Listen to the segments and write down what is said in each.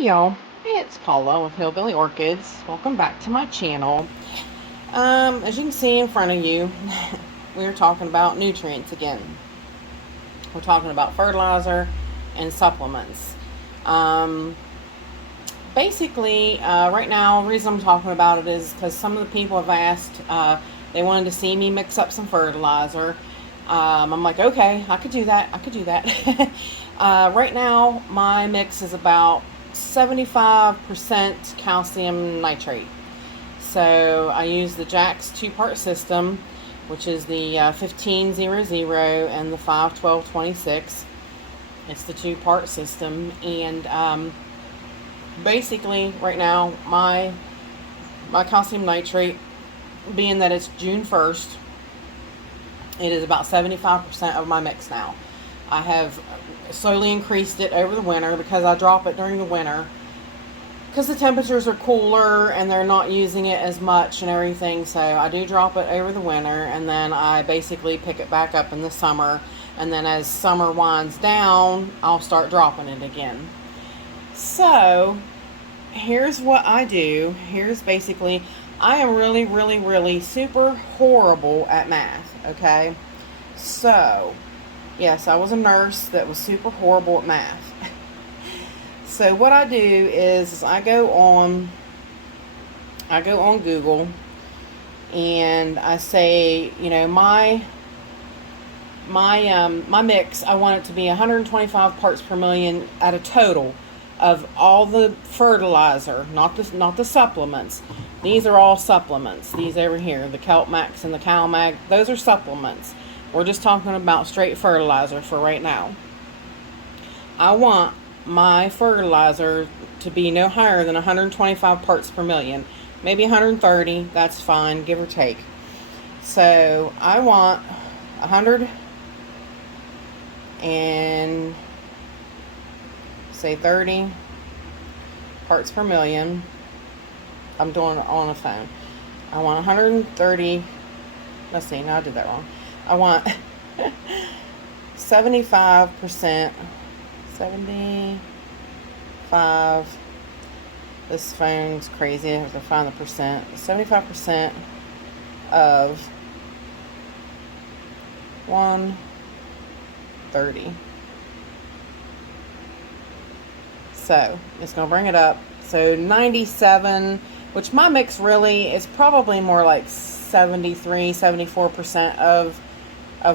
Hey y'all, it's Paula with Hillbilly Orchids. Welcome back to my channel. As you can see in front of you, we're talking about nutrients again. We're talking about fertilizer and supplements. Basically, right now, the reason I'm talking about it is because some of the people have asked, they wanted to see me mix up some fertilizer. I'm like, okay, I could do that. Right now, my mix is about 75% calcium nitrate. So I use the Jack's two-part system, which is the 1500 and the 51226. It's the two-part system, and basically right now my calcium nitrate, being that it's June 1st, it is about 75% of my mix now. I have slowly increased it over the winter because I drop it during the winter because the temperatures are cooler and they're not using it as much and everything. So I do drop it over the winter, and then I basically pick it back up in the summer, and then as summer winds down, I'll start dropping it again. So here's what I do. Here's basically, I am really super horrible at math, okay? So yes, I was a nurse that was super horrible at math. So what I do is I go on Google and I say, you know, my mix, I want it to be 125 parts per million at a total of all the fertilizer, not the supplements. These are all supplements. These over here, the Kelp Max and the Cal Mag, those are supplements. We're just talking about straight fertilizer for right now. I want my fertilizer to be no higher than 125 parts per million. Maybe 130, that's fine, give or take. So I want 100 and say 30 parts per million. I'm doing it on a phone. I want 130. Let's see, now I did that wrong. I want 75%, 75, this phone's crazy, I have to find the percent, 75% of 130. So, it's going to bring it up. So, 97, which my mix really is probably more like 73, 74% of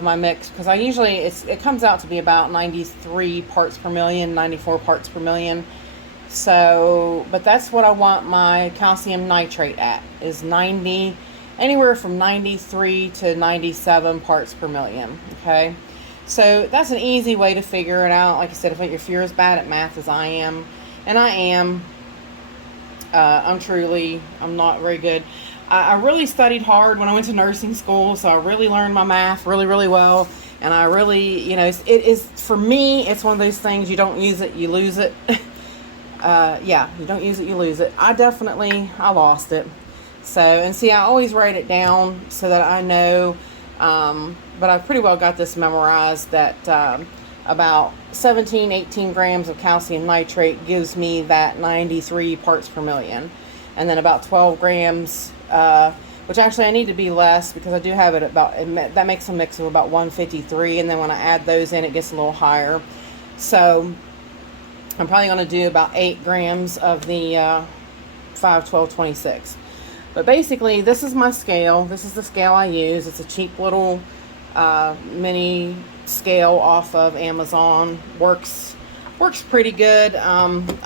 my mix, because I usually, it comes out to be about 93 parts per million, 94 parts per million. So, but that's what I want my calcium nitrate at, is 90, anywhere from 93 to 97 parts per million, okay? So that's an easy way to figure it out. Like I said, if you're as bad at math as I am, and I am, I'm not very good. I really studied hard when I went to nursing school, so I really learned my math really well. And I really, you know, it is, for me, it's one of those things, you don't use it, you lose it. Yeah, you don't use it, you lose it. I lost it. So, and see, I always write it down so that I know, but I've pretty well got this memorized, that about 17, 18 grams of calcium nitrate gives me that 93 parts per million. And then about 12 grams, which actually I need to be less because I do have it about, that makes a mix of about 153, and then when I add those in, it gets a little higher. So I'm probably going to do about 8 grams of the 51226. But basically, this is my scale. This is the scale I use. It's a cheap little mini scale off of Amazon. Works pretty good.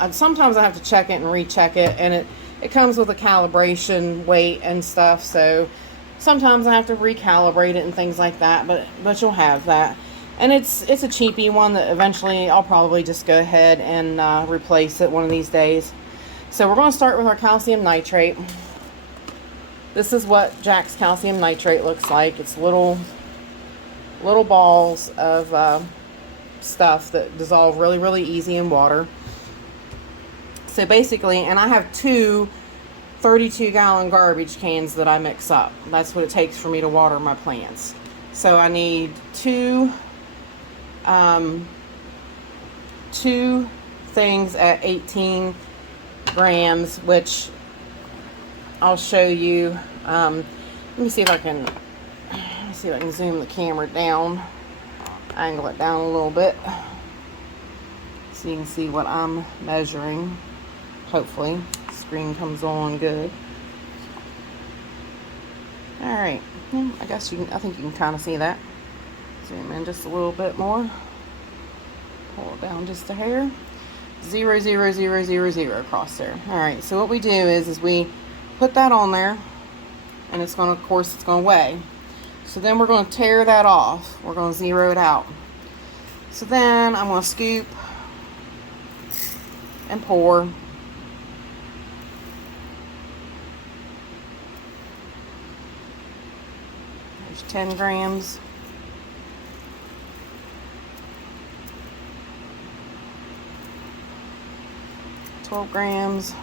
Sometimes I have to check it and recheck it, and it comes with a calibration weight and stuff, so sometimes I have to recalibrate it and things like that, but you'll have that. And it's a cheapy one that eventually I'll probably just go ahead and replace it one of these days. So we're going to start with our calcium nitrate. This is what Jack's calcium nitrate looks like. It's little balls of stuff that dissolve really easy in water. So basically, and I have two 32-gallon garbage cans that I mix up. That's what it takes for me to water my plants. So I need two things at 18 grams, which I'll show you. Let me see if I can zoom the camera down, angle it down a little bit, so you can see what I'm measuring. Hopefully, the screen comes on good. All right, I guess I think you can kind of see that. Zoom in just a little bit more. Pull it down just a hair. 0, 0, 0, 0, 0 across there. All right, so what we do is we put that on there, and it's going to, of course, it's going to weigh. So then we're going to tear that off. We're going to zero it out. So then I'm going to scoop and pour. There's 10 grams. $12 grams,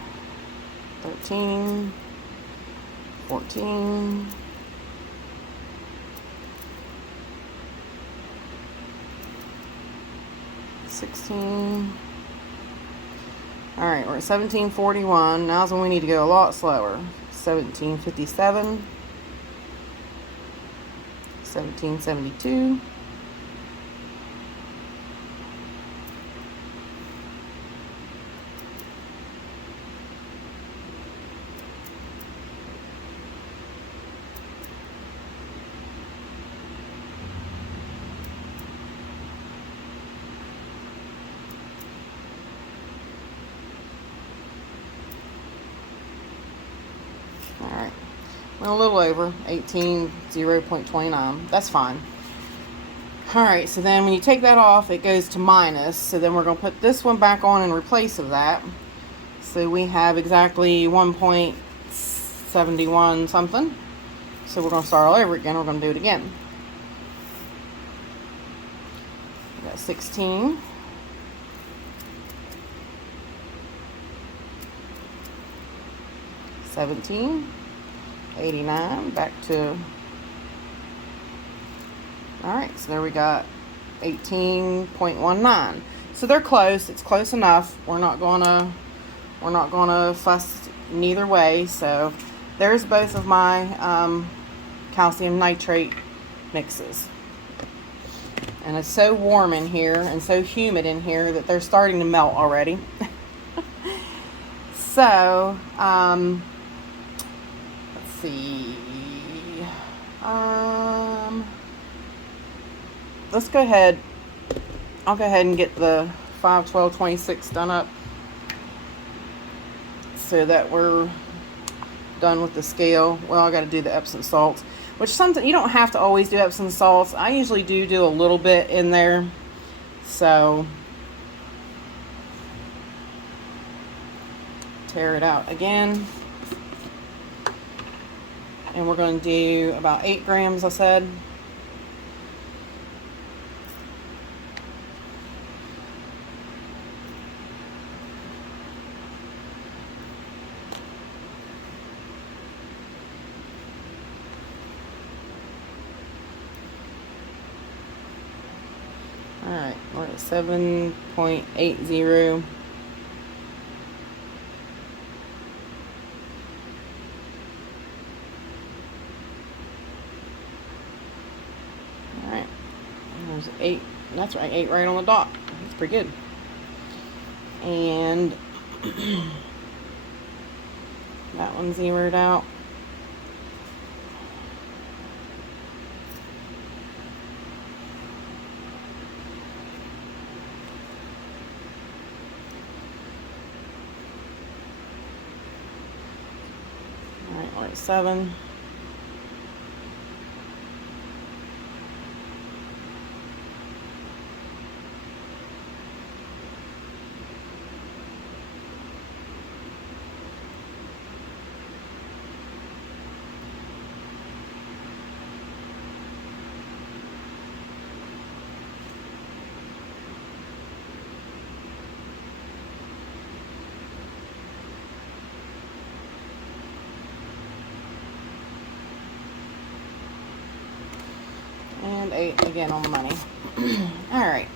13, 14, 16. All right, we're at 1741. Now's when we need to go a lot slower. 1757, 1772. Alright, went a little over 18, 0.29. That's fine. Alright, so then when you take that off, it goes to minus. So then we're going to put this one back on in replace of that. So we have exactly 1.71 something. So we're going to start all over again. We're going to do it again. We got 16. 17, 89, back to, all right, so there we got 18.19. So they're close. It's close enough. We're not gonna fuss neither way. So there's both of my calcium nitrate mixes. And it's so warm in here and so humid in here that they're starting to melt already. So, let's see. Let's go ahead. I'll go ahead and get the 5, 12, 26 done up so that we're done with the scale. Well, I got to do the Epsom salts, which something you don't have to always do Epsom salts. I usually do a little bit in there. So tear it out again. And we're going to do about 8 grams, I said. All right, we're at 7.80. All right, there's 8. That's right, 8 right on the dot. That's pretty good. And that one zeroed out. All right, we're at 7. And 8 again on the money. All right.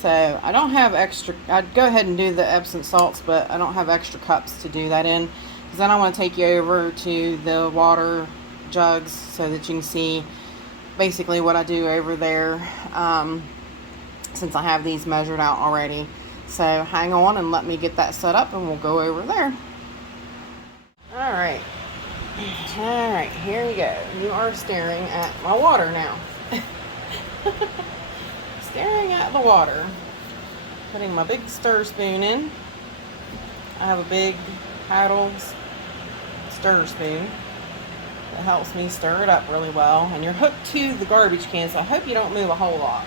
So I don't have extra, I'd go ahead and do the Epsom salts, but I don't have extra cups to do that in, because then I want to take you over to the water jugs so that you can see basically what I do over there, since I have these measured out already. So hang on and let me get that set up and we'll go over there. Alright, here you go. You are staring at my water now. Staring at the water. Putting my big stir spoon in. I have a big paddles stir spoon that helps me stir it up really well. And you're hooked to the garbage can, so I hope you don't move a whole lot.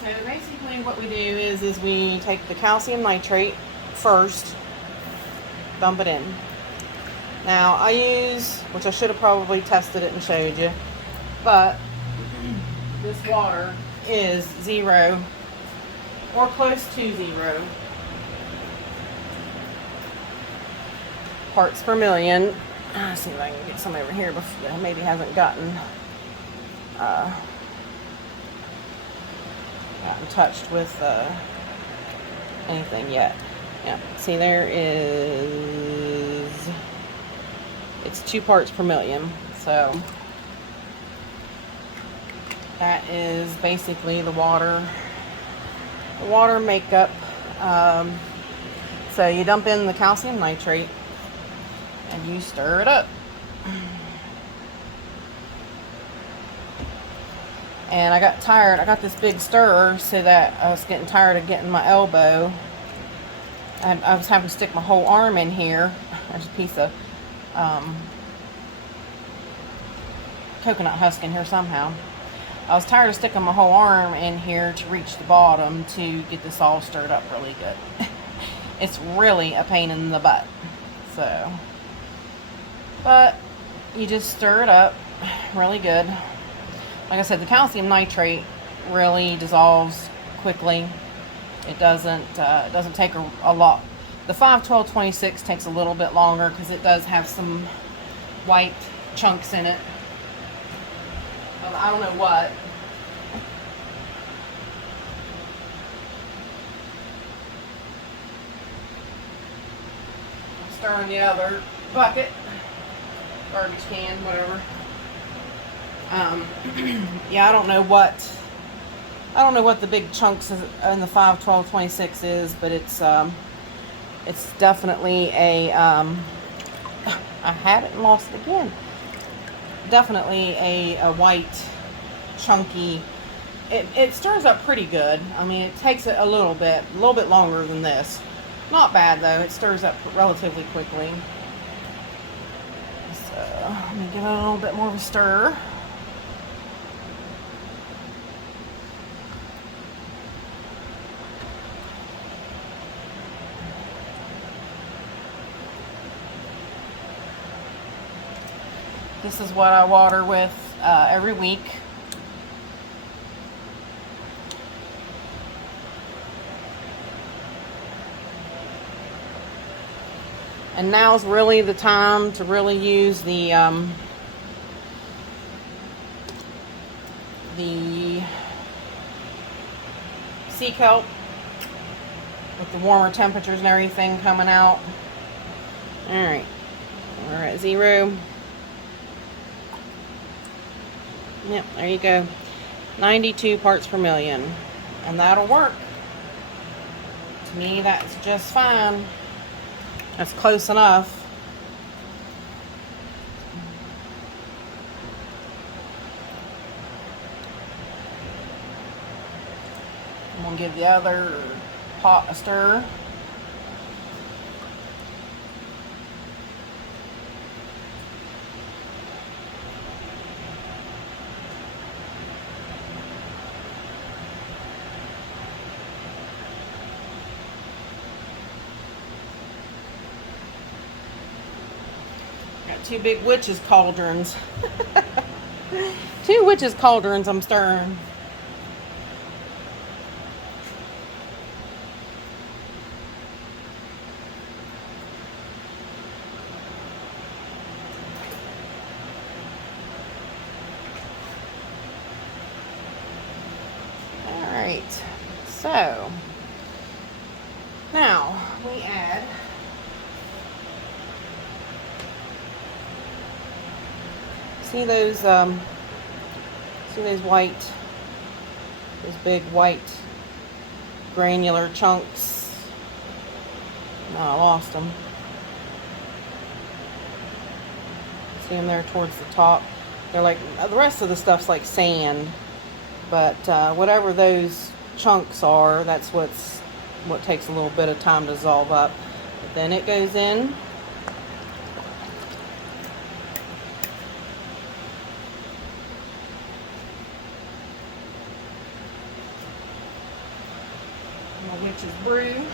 So basically what we do is we take the calcium nitrate first, dump it in. Now I use, which I should have probably tested it and showed you, but this water is 0 or close to 0 parts per million. Let's see if I can get some over here before that maybe hasn't gotten touched with anything yet. Yeah, see there is, it's 2 parts per million. So that is basically the water makeup. So you dump in the calcium nitrate and you stir it up. And I got tired. I got this big stirrer so that I was getting tired of getting my elbow. And I was having to stick my whole arm in here. There's a piece of coconut husk in here somehow. I was tired of sticking my whole arm in here to reach the bottom to get this all stirred up really good. It's really a pain in the butt. So, but you just stir it up really good. Like I said, the calcium nitrate really dissolves quickly. It doesn't take a lot. The 5-12-26 takes a little bit longer because it does have some white chunks in it. I don't know what. I'm stirring the other bucket, garbage can, whatever. Yeah, I don't know what the big chunks in the 5-12-26 is, but it's definitely a I had it and lost it again. Definitely a white, chunky. It stirs up pretty good. I mean, it takes it a little bit longer than this. Not bad though. It stirs up relatively quickly. So let me give it a little bit more of a stir. This is what I water with every week. And now's really the time to really use the sea kelp with the warmer temperatures and everything coming out. All right, we're at 0. Yep, there you go. 92 parts per million. And that'll work. To me, that's just fine. That's close enough. I'm going to give the other pot a stir. Got 2 big witches cauldrons. 2 witches cauldrons I'm stirring. So now we add see those white, those big white granular chunks. No, I lost them. See them there towards the top. They're like, the rest of the stuff's like sand, but whatever those chunks are, that's what takes a little bit of time to dissolve up. But then it goes in. My witch's brew.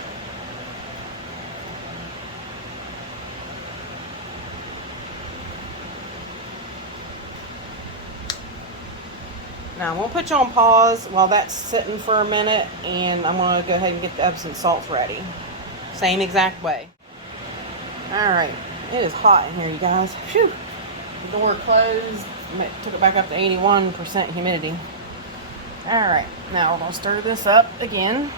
Now I'm going to put you on pause while that's sitting for a minute, and I'm going to go ahead and get the Epsom salts ready. Same exact way. Alright, it is hot in here, you guys. Phew. The door closed, took it back up to 81% humidity. Alright, now we're going to stir this up again.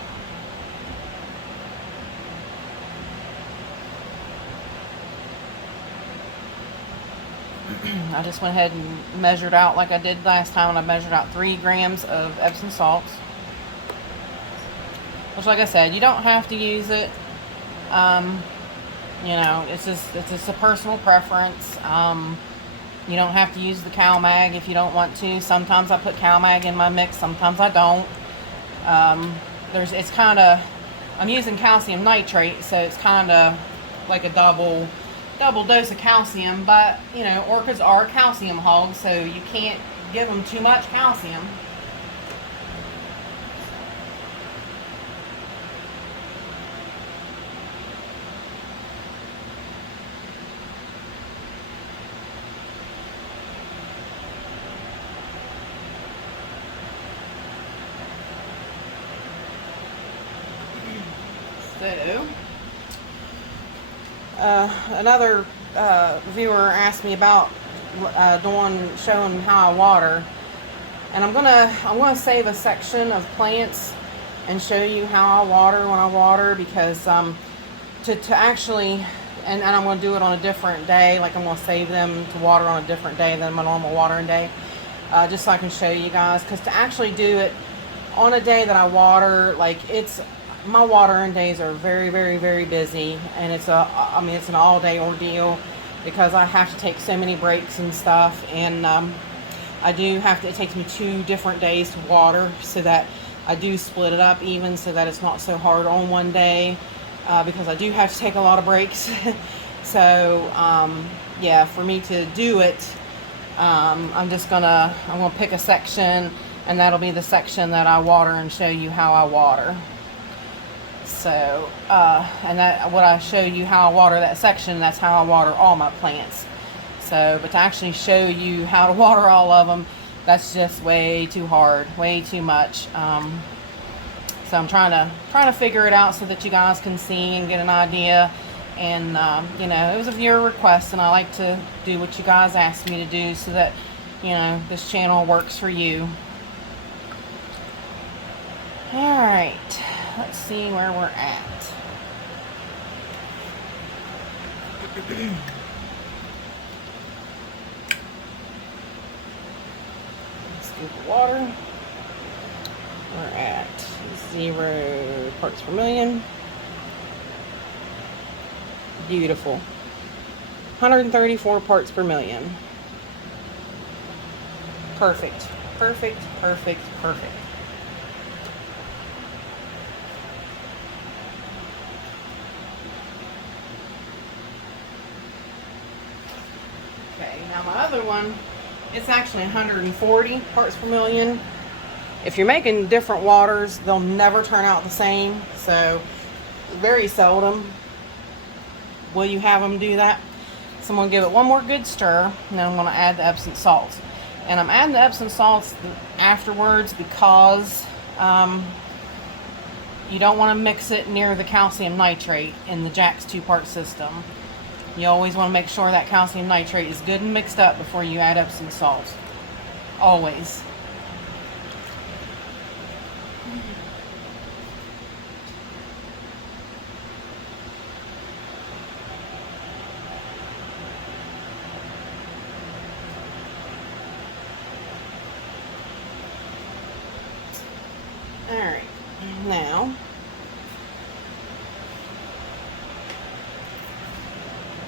I just went ahead and measured out like I did last time, and I measured out 3 grams of Epsom salts. Which, like I said, you don't have to use it. You know, it's just a personal preference. You don't have to use the CalMag if you don't want to. Sometimes I put CalMag in my mix, sometimes I don't. It's kind of, I'm using calcium nitrate, so it's kind of like a double dose of calcium, but you know, orchids are calcium hogs, so you can't give them too much calcium. So another viewer asked me about showing how I water, and I'm gonna save a section of plants and show you how I water when I water, because to actually, and I'm gonna do it on a different day. Like, I'm gonna save them to water on a different day than my normal watering day, just so I can show you guys. Because to actually do it on a day that I water, like, my watering days are very, very, very busy, and it's an all-day ordeal, because I have to take so many breaks and stuff, and it takes me 2 different days to water, so that I do split it up even, so that it's not so hard on one day, because I do have to take a lot of breaks. So yeah, for me to do it, I'm gonna pick a section, and that'll be the section that I water and show you how I water. So, and what I show you how I water that section, that's how I water all my plants. So, but to actually show you how to water all of them, that's just way too hard, way too much. So I'm trying to figure it out so that you guys can see and get an idea. And you know, it was a viewer request, and I like to do what you guys asked me to do, so that, you know, this channel works for you. All right. Let's see where we're at. Scoop of water. We're at 0 parts per million. Beautiful. 134 parts per million. Perfect. Perfect, perfect, perfect. Now my other one, it's actually 140 parts per million. If you're making different waters, they'll never turn out the same. So very seldom will you have them do that. So I'm going to give it one more good stir, and then I'm going to add the Epsom salts. And I'm adding the Epsom salts afterwards because you don't want to mix it near the calcium nitrate in the Jack's 2-part system. You always want to make sure that calcium nitrate is good and mixed up before you add Epsom salts. Always. Alright, now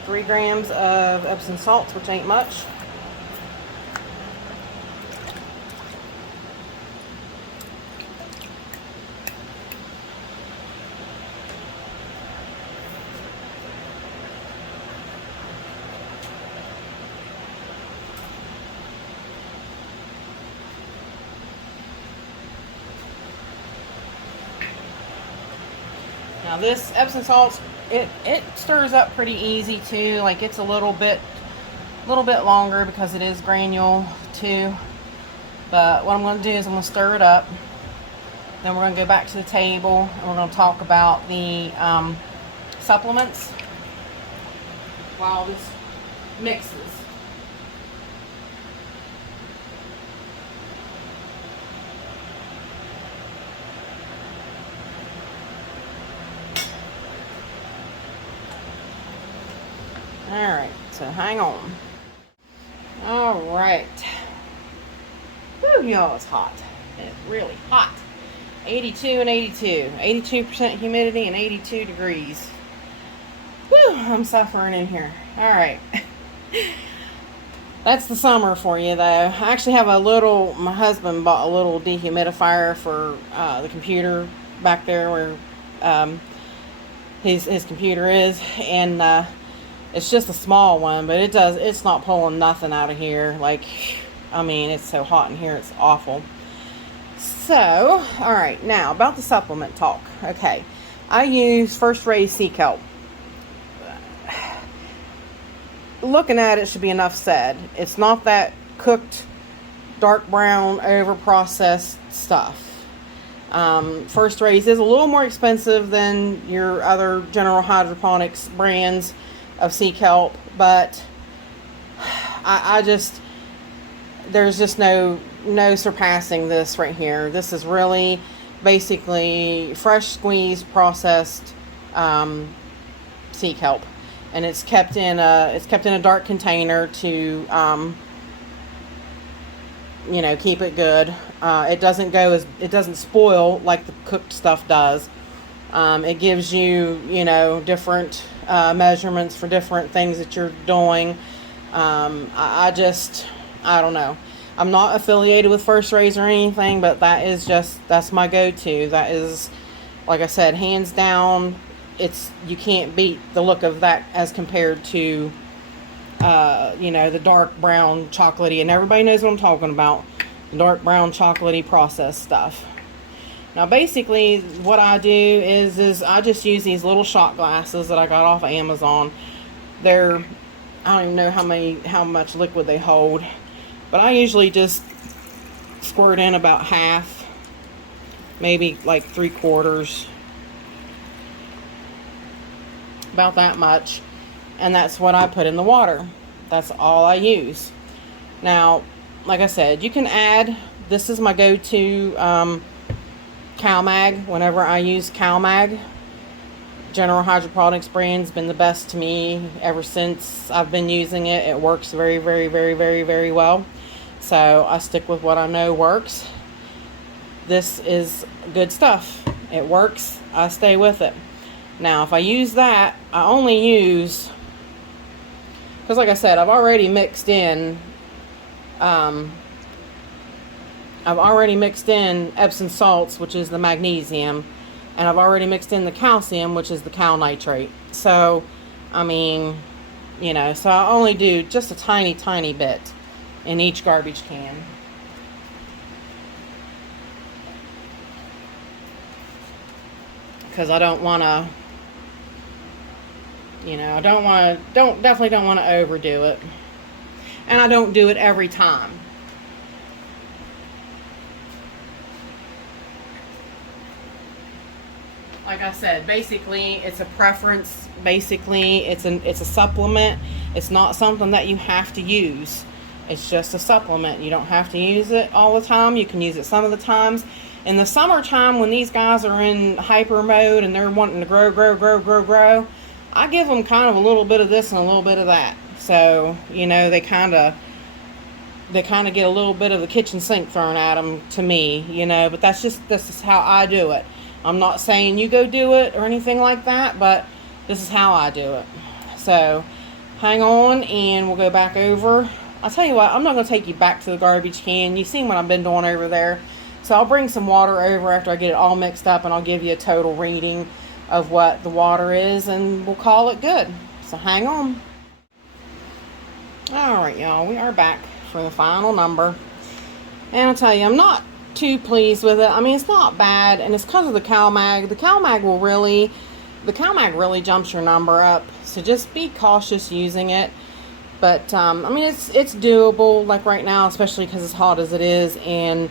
3 grams of Epsom salts, which ain't much. Now this Epsom salts, it stirs up pretty easy too. Like it's a little bit longer because it is granule too. But what I'm going to do is I'm going to stir it up. Then we're going to go back to the table and we're going to talk about the supplements while this mixes. Alright, so hang on. Alright. Whew, y'all, it's hot. It's really hot. 82 and 82. 82% humidity and 82 degrees. Whew, I'm suffering in here. Alright. That's the summer for you, though. I actually have my husband bought a little dehumidifier for the computer back there where his computer is. And it's just a small one, but it's not pulling nothing out of here. Like, I mean, it's so hot in here, it's awful. So, alright, now about the supplement talk. Okay, I use First Raise Sea Kelp. Looking at it should be enough said. It's not that cooked, dark brown, over processed stuff. First Raise is a little more expensive than your other general hydroponics brands of sea kelp, but there's just no surpassing this right here. This is really basically fresh squeezed processed sea kelp, and it's kept in a dark container to keep it good. It doesn't spoil like the cooked stuff does. It gives you different measurements for different things that you're doing. I don't know. I'm not affiliated with First Raise or anything, but that's my go-to. That is, like I said, hands down, you can't beat the look of that as compared to the dark brown chocolatey, and everybody knows what I'm talking about, the dark brown chocolatey processed stuff. Now basically what I do is I just use these little shot glasses that I got off of Amazon. I don't even know how much liquid they hold, but I usually just squirt in about half, maybe like 3/4, about that much, and that's what I put in the water. That's all I use. Now, like I said, you can add, this is my go-to CalMag. Whenever I use CalMag, General Hydroponics brand's been the best to me ever since I've been using it. It works very, very, very, very, very well. So I stick with what I know works. This is good stuff. It works. I stay with it. Now, if I use that, I only use, because like I said, I've already mixed in Epsom salts, which is the magnesium, and I've already mixed in the calcium, which is the cal nitrate. So, I mean, so I only do just a tiny, tiny bit in each garbage can. Because I don't want to, definitely don't want to overdo it. And I don't do it every time. Like I said, basically it's a preference. Basically it's a supplement. It's not something that you have to use. It's just a supplement. You don't have to use it all the time. You can use it some of the times. In the summertime, when these guys are in hyper mode and they're wanting to grow, I give them kind of a little bit of this and a little bit of that. So, they kind of they kind of get a little bit of the kitchen sink thrown at them, to me, you know. But this is how I do it. I'm not saying you go do it or anything like that, but this is how I do it. So hang on, and we'll go back over. I'll tell you what, I'm not going to take you back to the garbage can. You've seen what I've been doing over there. So I'll bring some water over after I get it all mixed up, and I'll give you a total reading of what the water is, and we'll call it good. So hang on. Alright, y'all, we are back for the final number. And I'll tell you, I'm not too pleased with it. I mean, it's not bad, and it's because of the CalMag. The CalMag really jumps your number up, so just be cautious using it. But I mean, it's doable, like right now, especially because it's hot as it is, and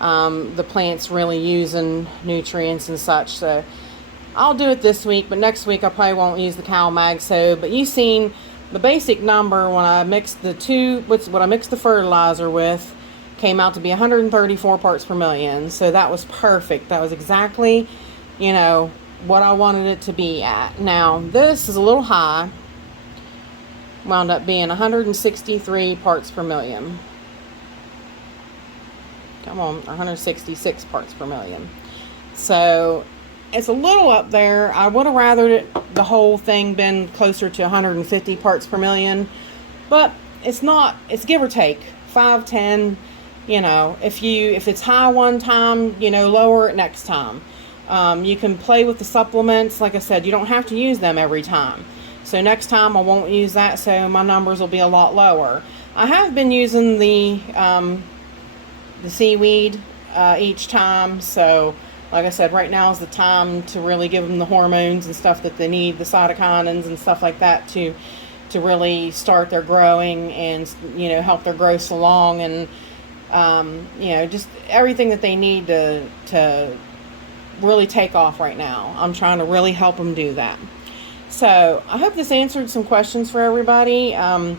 the plant's really using nutrients and such. So I'll do it this week, but next week I probably won't use the CalMag. So, but you've seen the basic number when I mixed what I mixed the fertilizer with, came out to be 134 parts per million. So that was perfect. That was exactly, you know, what I wanted it to be at. Now this is a little high. Wound up being 163 parts per million. Come on, 166 parts per million. So it's a little up there. I would have rather the whole thing been closer to 150 parts per million, but it's not. It's give or take 5, 10. You know, if it's high one time, you know, lower it next time. You can play with the supplements. Like I said, you don't have to use them every time. So next time I won't use that, so my numbers will be a lot lower. I have been using the seaweed each time. So like I said, right now is the time to really give them the hormones and stuff that they need, the cytokinins and stuff like that to really start their growing and, you know, help their growth along, and you know, just everything that they need to really take off right now. I'm trying to really help them do that. So I hope this answered some questions for everybody. I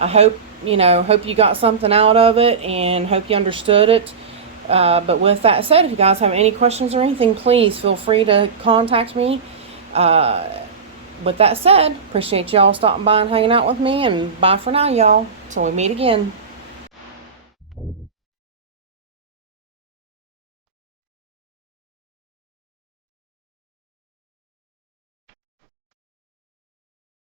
hope you got something out of it, and hope you understood it. But with that said, if you guys have any questions or anything, please feel free to contact me. With that said, appreciate y'all stopping by and hanging out with me, and bye for now, y'all. Till we meet again.